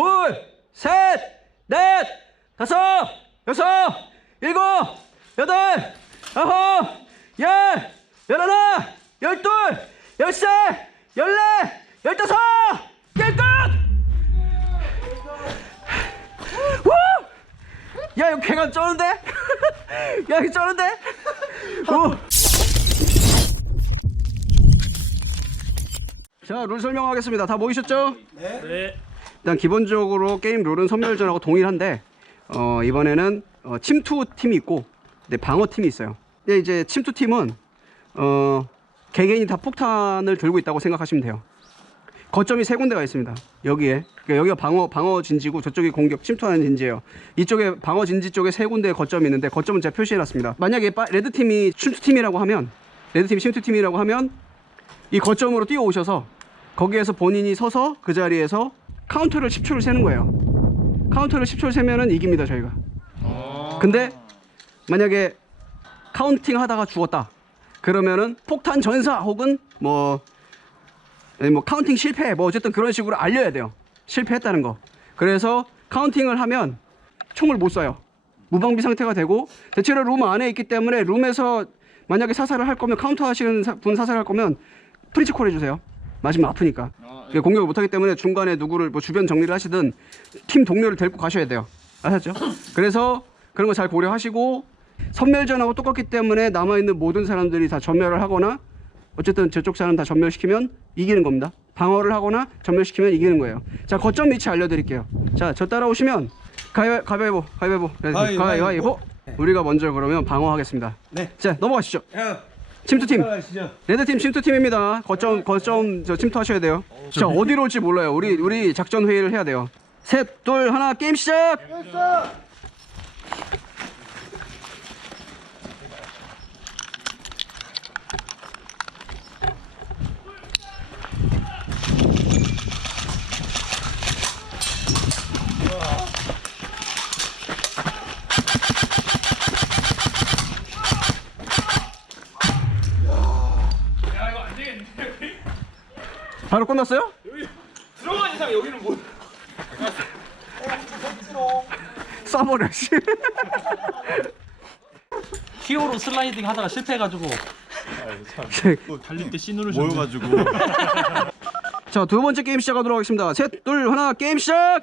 둘, 셋, 넷, 다섯, 여섯, 일곱, 여덟, 아홉, 열, 열하나, 열둘, 열세, 열네, 열다섯, 깨끗! 우! 야, 이거 개가 쩌는데? 야, 이거 쩌는데? 오. 자, 룰 설명하겠습니다. 다 모이셨죠? 네. 일단 기본적으로 게임 룰은 선멸전하고 동일한데 어, 이번에는 어, 침투 팀이 있고 네, 방어 팀이 있어요. 근데 이제 침투 팀은 어, 개개인이 다 폭탄을 들고 있다고 생각하시면 돼요. 거점이 세 군데가 있습니다. 여기에 그러니까 여기가 방어 방어 진지고 저쪽이 공격 침투하는 진지예요. 이쪽에 방어 진지 쪽에 세 군데 거점이 있는데 거점은 제가 표시해놨습니다. 만약에 빠- 레드 팀이 침투 팀이라고 하면 레드 팀이 침투 팀이라고 하면 이 거점으로 뛰어오셔서 거기에서 본인이 서서 그 자리에서 카운터를 10초를 세는 거예요. 카운터를 10초를 세면은 이깁니다 저희가. 근데 만약에 카운팅 하다가 죽었다. 그러면은 폭탄 전사 혹은 뭐, 아니 뭐 카운팅 실패 뭐 어쨌든 그런 식으로 알려야 돼요. 실패했다는 거. 그래서 카운팅을 하면 총을 못 쏴요. 무방비 상태가 되고 대체로 룸 안에 있기 때문에 룸에서 만약에 사살을 할 거면 카운터 하시는 사- 분 사살할 거면 프리치 콜 해주세요. 맞으면 아프니까. 그러니까 공격을 못하기 때문에 중간에 누구를 뭐 주변 정리를 하시든 팀 동료를 데리고 가셔야 돼요. 아셨죠? 그래서 그런 거 잘 고려하시고 선멸전하고 똑같기 때문에 남아 있는 모든 사람들이 다 전멸을 하거나 어쨌든 저쪽 사람 다 전멸시키면 이기는 겁니다. 방어를 하거나 전멸시키면 이기는 거예요. 자 거점 위치 알려드릴게요. 자 저 따라오시면 가위 가위바위보 가위바위보. 가위바위보 우리가 먼저 그러면 방어하겠습니다. 네. 자 넘어가시죠. 야, 침투팀. 레드팀 침투팀입니다. 거점 거점 저 침투하셔야 돼요. 자 어디로 올지 몰라요. 우리 우리 작전 회의를 해야 돼요. 셋, 둘, 하나, 게임 시작. 바로 끝났어요? 들어간 이상 여기는 못. 쏴버려. 씨. 히어로 슬라이딩 하다가 실패해가지고 달릴 때 C 누르셨네 모여가지고 자, 두 번째 게임 시작하도록 하겠습니다. 셋, 둘, 하나, 게임 시작!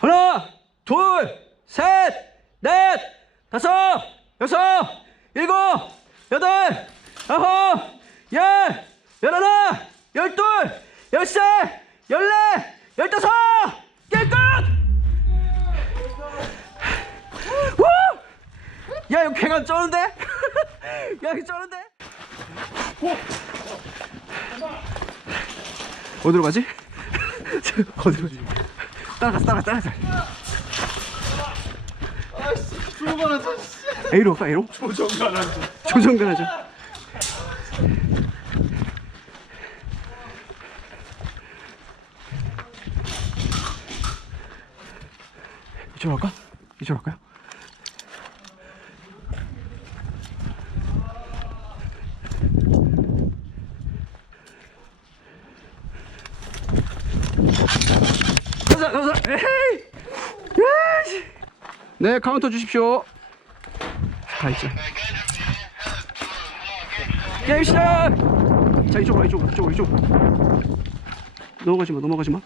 하나, 둘, 셋, 넷, 다섯, 여섯, 일곱, 여덟, 아홉, 열, 열하나, 열둘, 열세, 열네, 열다섯, 깨끗! 우! 야, 이거 개가 쩌는데? 야, 이거 쩌는데? 어디로 가지? 어디로 가지? 따라가, 따라가, 따라가. 들어가나 A로 갈까, A로? 조정가나. 조정근 하죠. 이쪽으로 갈까? 이쪽으로 갈까요? 가자. 에이! 에이! 네, 카운터 주십시오. 가있자. 게임 시작! 자 이쪽으로 이쪽으로 이쪽으로 이쪽으로. 넘어가지마 넘어가지마.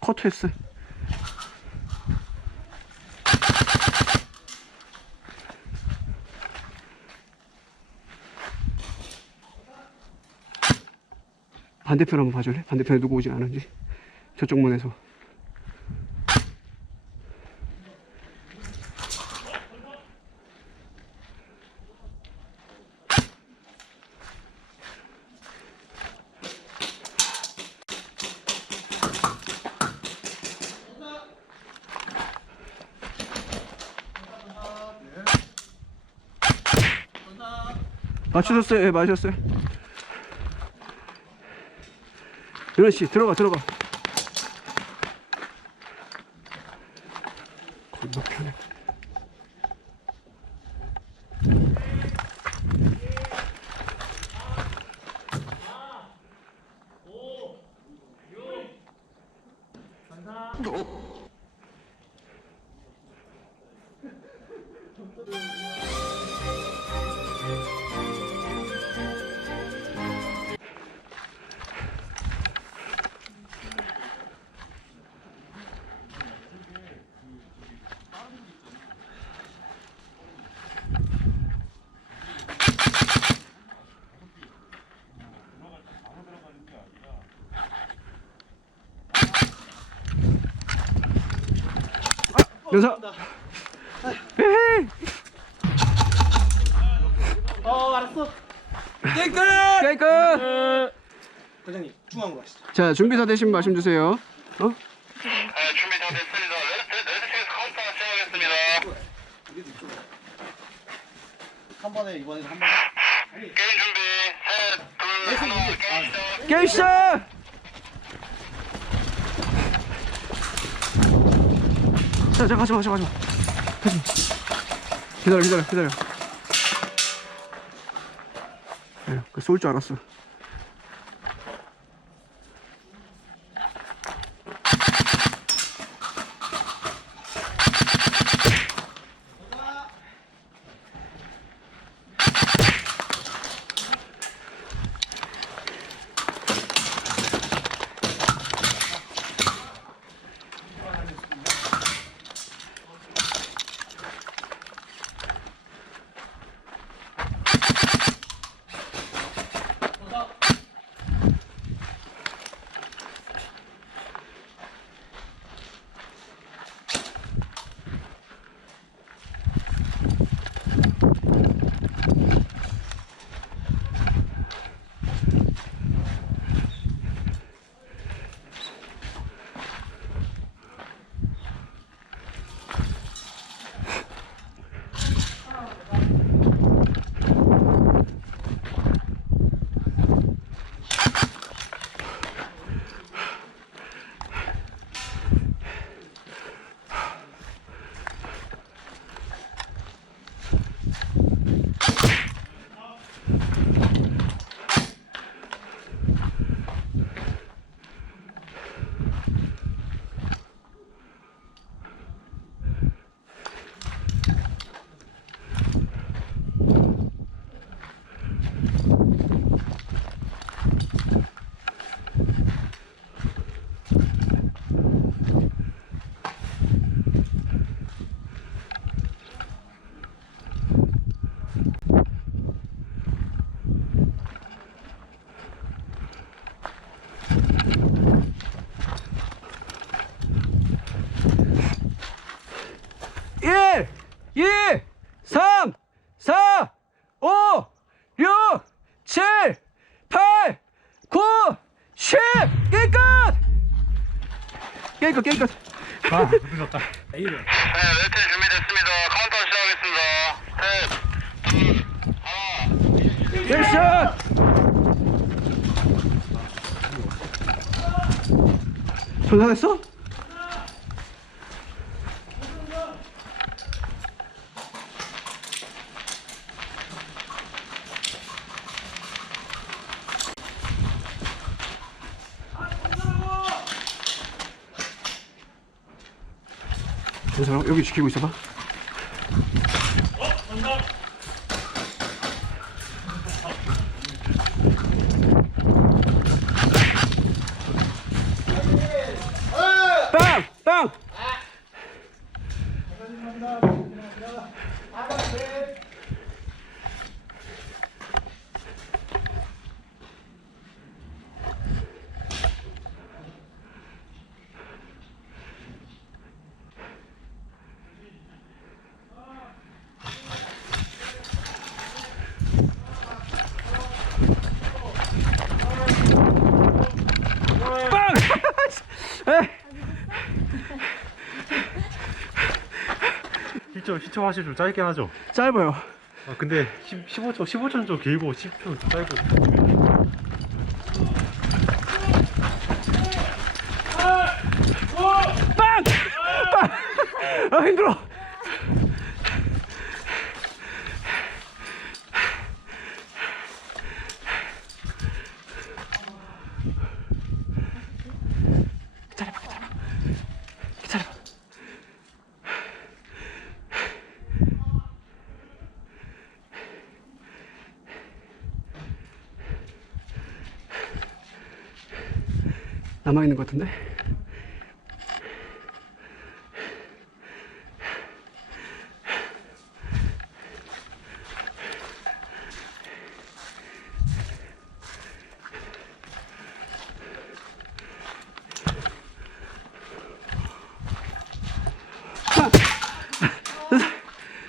커트했어. 반대편 한번 봐줄래? 반대편에 누구 오진 않은지. 저쪽 문에서. 맞추셨어요? 예, 맞으셨어요. 씨, 들어가, 들어가. 에헤이. 어 알았어. 깨끗. 과장님 중앙으로 가시죠. 자, 준비 다 되신 말씀 주세요. 어? 네, 준비 다 됐습니다. 레드, 레드팀에서 카운터 시작하겠습니다. 한 번에 이번에 한 번. 게임 준비. 셋, 둘, 하나, 게임 시작. 게임 시작! 자, 자, 가지 마, 가지 마, 가지 마. 가지 마. 기다려, 기다려, 기다려. 예, 그쏠 줄 알았어. 게임 끝. 아 늦었다 네, 레드팀 준비됐습니다. 카운터 시작하겠습니다. 셋, 둘, 하나. 시작! 전화했어? 괜찮아 여기 지키고 있어봐 빵! 빵! 에이, 시초 시초 하시 좀 짧게 하죠. 짧아요. 아 근데 10, 15초 15초 좀 길고 10초 좀 짧고. 빵! 빵! 아 힘들어. 기다려봐, 기다려봐. 기다려봐. 남아 있는 것 같은데?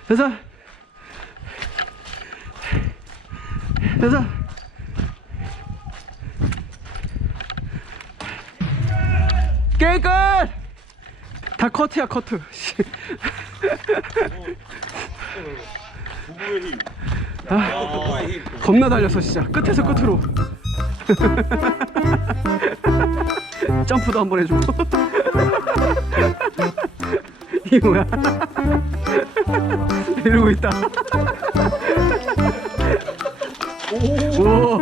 됐어. 됐어. 게임 끝! 다 커트야, 커트. 씨. 아, 겁나 달렸어, 진짜. 끝에서 끝으로. 점프도 한번 해주고. 이 뭐야? 이러고 있다. 오.